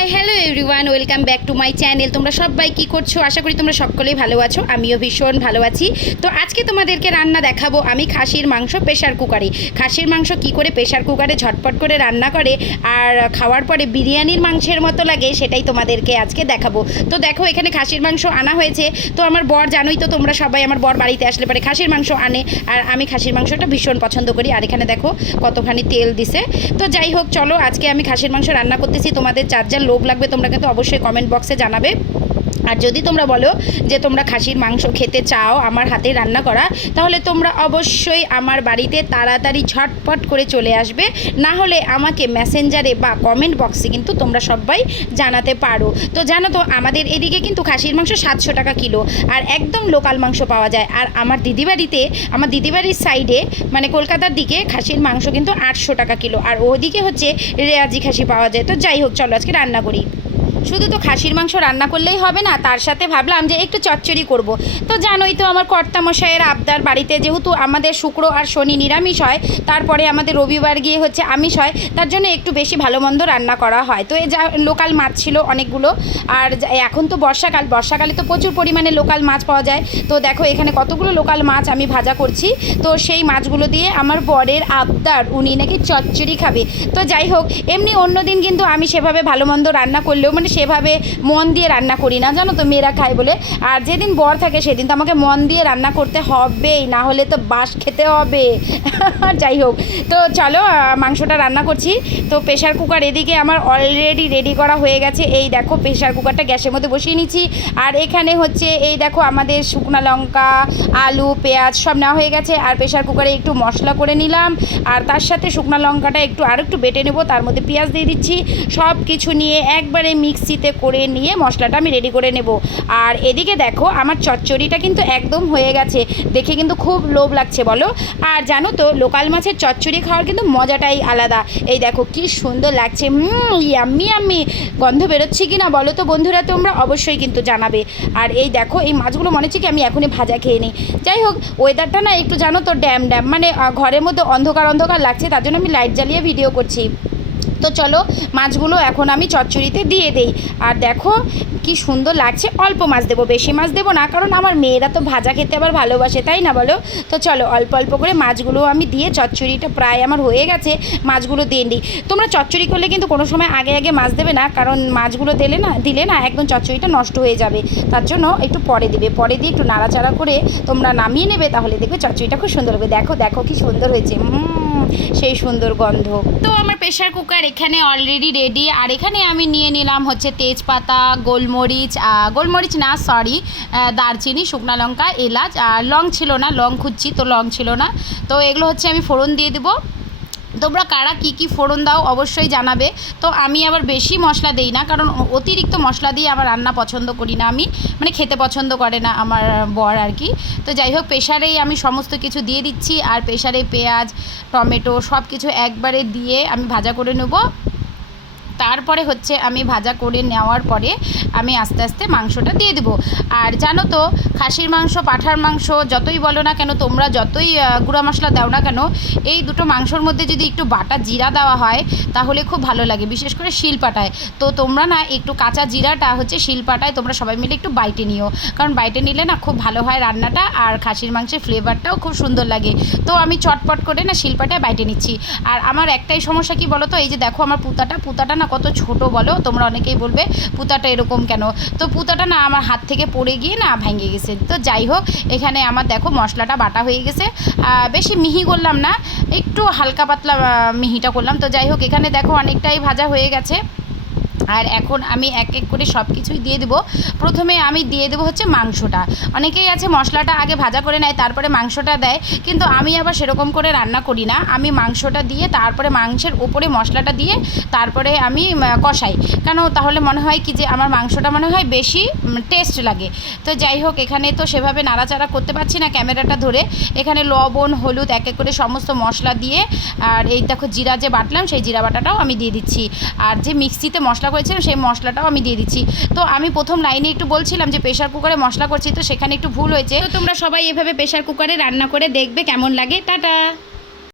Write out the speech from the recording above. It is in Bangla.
Hi hello everyone, welcome back to my channel. তোমরা সবাই কী করছো? আশা করি তোমরা সকলেই ভালো আছো। আমিও ভীষণ ভালো আছি। তো আজকে তোমাদেরকে রান্না দেখাবো আমি খাসির মাংস প্রেশার কুকারে। খাসির মাংস কি করে প্রেশার কুকারে ঝটপট করে রান্না করে আর খাওয়ার পরে বিরিয়ানির মাংসের মতো লাগে, সেটাই তোমাদেরকে আজকে দেখাবো। তো দেখো, এখানে খাসির মাংস আনা হয়েছে। তো আমার বর, জানোই তো তোমরা সবাই, আমার বর বাড়িতে আসলে পরে খাসির মাংস আনে, আর আমি খাসির মাংসটা ভীষণ পছন্দ করি। আর এখানে দেখো কতখানি তেল দিছে। তো যাই হোক, চলো আজকে আমি খাসির মাংস রান্না করতেছি। তোমাদের যার যার লোভ লাগবে তোমরা কিন্তু অবশ্যই কমেন্ট বক্সে জানাবে। আর যদি তোমরা বলো যে তোমরা খাসির মাংস খেতে চাও আমার হাতে রান্না করা, তাহলে তোমরা অবশ্যই আমার বাড়িতে তাড়াতাড়ি ঝটপট করে চলে আসবে। না হলে আমাকে মেসেঞ্জারে বা কমেন্ট বক্সে কিন্তু তোমরা সবাই জানাতে পারো। তো জানো তো, আমাদের এদিকে কিন্তু খাসির মাংস 700 টাকা কিলো, আর একদম লোকাল মাংস পাওয়া যায়। আর আমার দিদিবাড়ির সাইডে, মানে কলকাতার দিকে, খাসির মাংস কিন্তু 800 টাকা কিলো, আর ওদিকে হচ্ছে রেয়াজি খাসি পাওয়া যায়। তো যাই হোক, চলো আজকে রান্না করি। শুধু তো খাসির মাংস রান্না করলেই হবে না, তার সাথে ভাবলাম যে একটু চচ্চড়ি করব। তো জানোই তো আমার কর্তামশাইয়ের আবদার, বাড়িতে যেহেতু আমাদের শুক্র আর শনি নিরামিষ হয়, তারপরে আমাদের রবিবার গিয়ে হচ্ছে আমিষ হয়, তার জন্য একটু বেশি ভালো মন্দ রান্না করা হয়। তো এই যা লোকাল মাছ ছিল অনেকগুলো, আর এখন তো বর্ষাকালে তো প্রচুর পরিমাণে লোকাল মাছ পাওয়া যায়। তো দেখো এখানে কতগুলো লোকাল মাছ আমি ভাজা করছি। তো সেই মাছগুলো দিয়ে আমার বরের আবদার, উনি নাকি চচ্চড়ি খাবে। তো যাই হোক, এমনি অন্যদিন কিন্তু আমি সেভাবে ভালো মন্দ রান্না করলেও মানে সেভাবে মন দিয়ে রান্না করি না, জানো তো, মেয়েরা খায় বলে। আর যেদিন বর থাকে সেদিন তো আমাকে মন দিয়ে রান্না করতে হবেই, না হলে তো বাস খেতে হবে। যাই হোক, তো চলো মাংসটা রান্না করছি। তো প্রেশার কুকার এদিকে আমার অলরেডি রেডি করা হয়ে গেছে। এই দেখো প্রেশার কুকারটা গ্যাসের মধ্যে বসিয়ে নিচ্ছি। আর এখানে হচ্ছে এই দেখো আমাদের শুকনো লঙ্কা, আলু, পেঁয়াজ সব নেওয়া হয়ে গেছে। আর প্রেশার কুকারে একটু মশলা করে নিলাম, আর তার সাথে শুকনো লঙ্কাটা আরেকটু বেটে নেবো, তার মধ্যে পেঁয়াজ দিয়ে দিচ্ছি। সব কিছু নিয়ে একবারে মিক্সিতে করে নিয়ে মশলাটা আমি রেডি করে নেব। আর এদিকে দেখো আমার চচ্চড়িটা কিন্তু একদম হয়ে গেছে, দেখে কিন্তু খুব লোভ লাগছে বলো। আর জানো তো, লোকাল মাছের চচ্চড়ি খাওয়ার কিন্তু মজাটাই আলাদা। এই দেখো কি সুন্দর লাগছে, ইয়াম্মি ইয়াম্মি গন্ধ বেরোচ্ছে কি না বলো তো বন্ধুরা, তোমরা অবশ্যই কিন্তু জানাবে। আর এই দেখো এই মাছগুলো মনে হচ্ছে কি আমি এখনই ভাজা খেয়ে নিই। যাই হোক, ওয়েদারটা না একটু জানো তো ড্যাম মানে ঘরের মধ্যে অন্ধকার লাগছে, তার জন্য আমি লাইট জ্বালিয়ে ভিডিও করছি। তো চলো মাছগুলো এখন আমি চচ্চড়িতে দিয়ে দেই। আর দেখো কি সুন্দর লাগছে। অল্প মাছ দেবো, বেশি মাছ দেবো না, কারণ আমার মেয়েরা তো ভাজা খেতে আবার ভালোবাসে, তাই না বলো। তো চলো অল্প অল্প করে মাছগুলো আমি দিয়ে, চচ্চড়িটা প্রায় আমার হয়ে গেছে, মাছগুলো দিয়ে দিই। তোমরা চচ্চড়ি করলে কিন্তু কোনো সময় আগে মাছ দেবে না, কারণ মাছগুলো দিলে না একদম চচ্চড়িটা নষ্ট হয়ে যাবে। তার জন্য একটু পরে দিবে, পরে দিয়ে একটু নাড়াচাড়া করে তোমরা নামিয়ে নেবে, তাহলে দেখবে চচ্চড়িটা খুব সুন্দর হবে। দেখো দেখো কি সুন্দর হয়েছে, সেই সুন্দর গন্ধ। তো আমার প্রেশার কুকার এখানে অলরেডি রেডি। আর এখানে আমি নিয়ে নিলাম হচ্ছে তেজপাতা, গোলমরিচ না সরি, দারচিনি, শুকনো লঙ্কা, এলাচ। আর লং ছিল না, লং খুঁজছি তো লং ছিল না। তো এগুলো হচ্ছে আমি ফোড়ন দিয়ে দেবো। তোমরা কারা কী কী ফোড়ন দাও অবশ্যই জানাবে। তো আমি আবার বেশি মশলা দেই না, কারণ অতিরিক্ত মশলা দিয়ে আমার রান্না পছন্দ করি না, আমি মানে খেতে পছন্দ করে না আমার বর আর কি। তো যাই হোক, প্রেশারেই আমি সমস্ত কিছু দিয়ে দিচ্ছি। আর প্রেশারে পেঁয়াজ, টমেটো সব কিছু একবারে দিয়ে আমি ভাজা করে নেব। তারপরে হচ্ছে আমি ভাজা করে নেওয়ার পরে আমি আস্তে আস্তে মাংসটা দিয়ে দেবো। আর জানো তো, খাসির মাংস, পাঁঠার মাংস যতই বলো না কেন, তোমরা যতই গুঁড়া মশলা দাও না কেন, এই দুটো মাংসর মধ্যে যদি একটু বাটা জিরা দেওয়া হয় তাহলে খুব ভালো লাগে, বিশেষ করে শিলপাটায়। তো তোমরা না একটু কাঁচা জিরাটা হচ্ছে শিলপাটায় তোমরা সবাই মিলে একটু বাইটে নিও, কারণ বাইটে নিলে না খুব ভালো হয় রান্নাটা, আর খাসির মাংসের ফ্লেভারটাও খুব সুন্দর লাগে। তো আমি চটপট করে না শিলপাটায় বাইটে নিচ্ছি। আর আমার একটাই সমস্যা কি বলো তো, এই যে দেখো আমার পুতাটা না কত ছোট বলো, তোমরা অনেকেই বলবে পুতাটা এরকম কেন। তো পুতাটা না আমার হাত থেকে পড়ে গিয়ে না ভেঙে গেছে। তো যাই হোক, এখানে আমার দেখো মশলাটা বাটা হয়ে গেছে। বেশি মিহি করলাম না, একটু হালকা পাতলা মিহিটা করলাম। তো যাই হোক, এখানে দেখো অনেকটাই ভাজা হয়ে গেছে। আর এখন আমি এক এক করে সব কিছুই দিয়ে দেবো। প্রথমে আমি দিয়ে দেবো হচ্ছে মাংসটা। অনেকেই আছে মশলাটা আগে ভাজা করে নেয় তারপরে মাংসটা দেয়, কিন্তু আমি আবার সেরকম করে রান্না করি না। আমি মাংসটা দিয়ে তারপরে মাংসের উপরে মশলাটা দিয়ে তারপরে আমি কষাই, কেন তাহলে মনে হয় কি যে আমার মাংসটা মনে হয় বেশি টেস্ট লাগে। তো যাই হোক, এখানে তো সেভাবে নাড়াচাড়া করতে পারছি না ক্যামেরাটা ধরে। এখানে লবণ, হলুদ এক এক করে সমস্ত মশলা দিয়ে, আর এই দেখো জিরা যে বাটলাম সেই জিরা বাটাটাও আমি দিয়ে দিচ্ছি। আর যে মিক্সিতে মশলা করেছিলাম সেই মশলাটাও আমি দিয়ে দিচ্ছি। তো আমি প্রথম লাইনে একটু বলছিলাম যে প্রেশার কুকারে মশলা করছি, তো সেখানে একটু ভুল হয়েছে। তো তোমরা সবাই এভাবে প্রেশার কুকারে রান্না করে দেখবে কেমন লাগে। টাটা।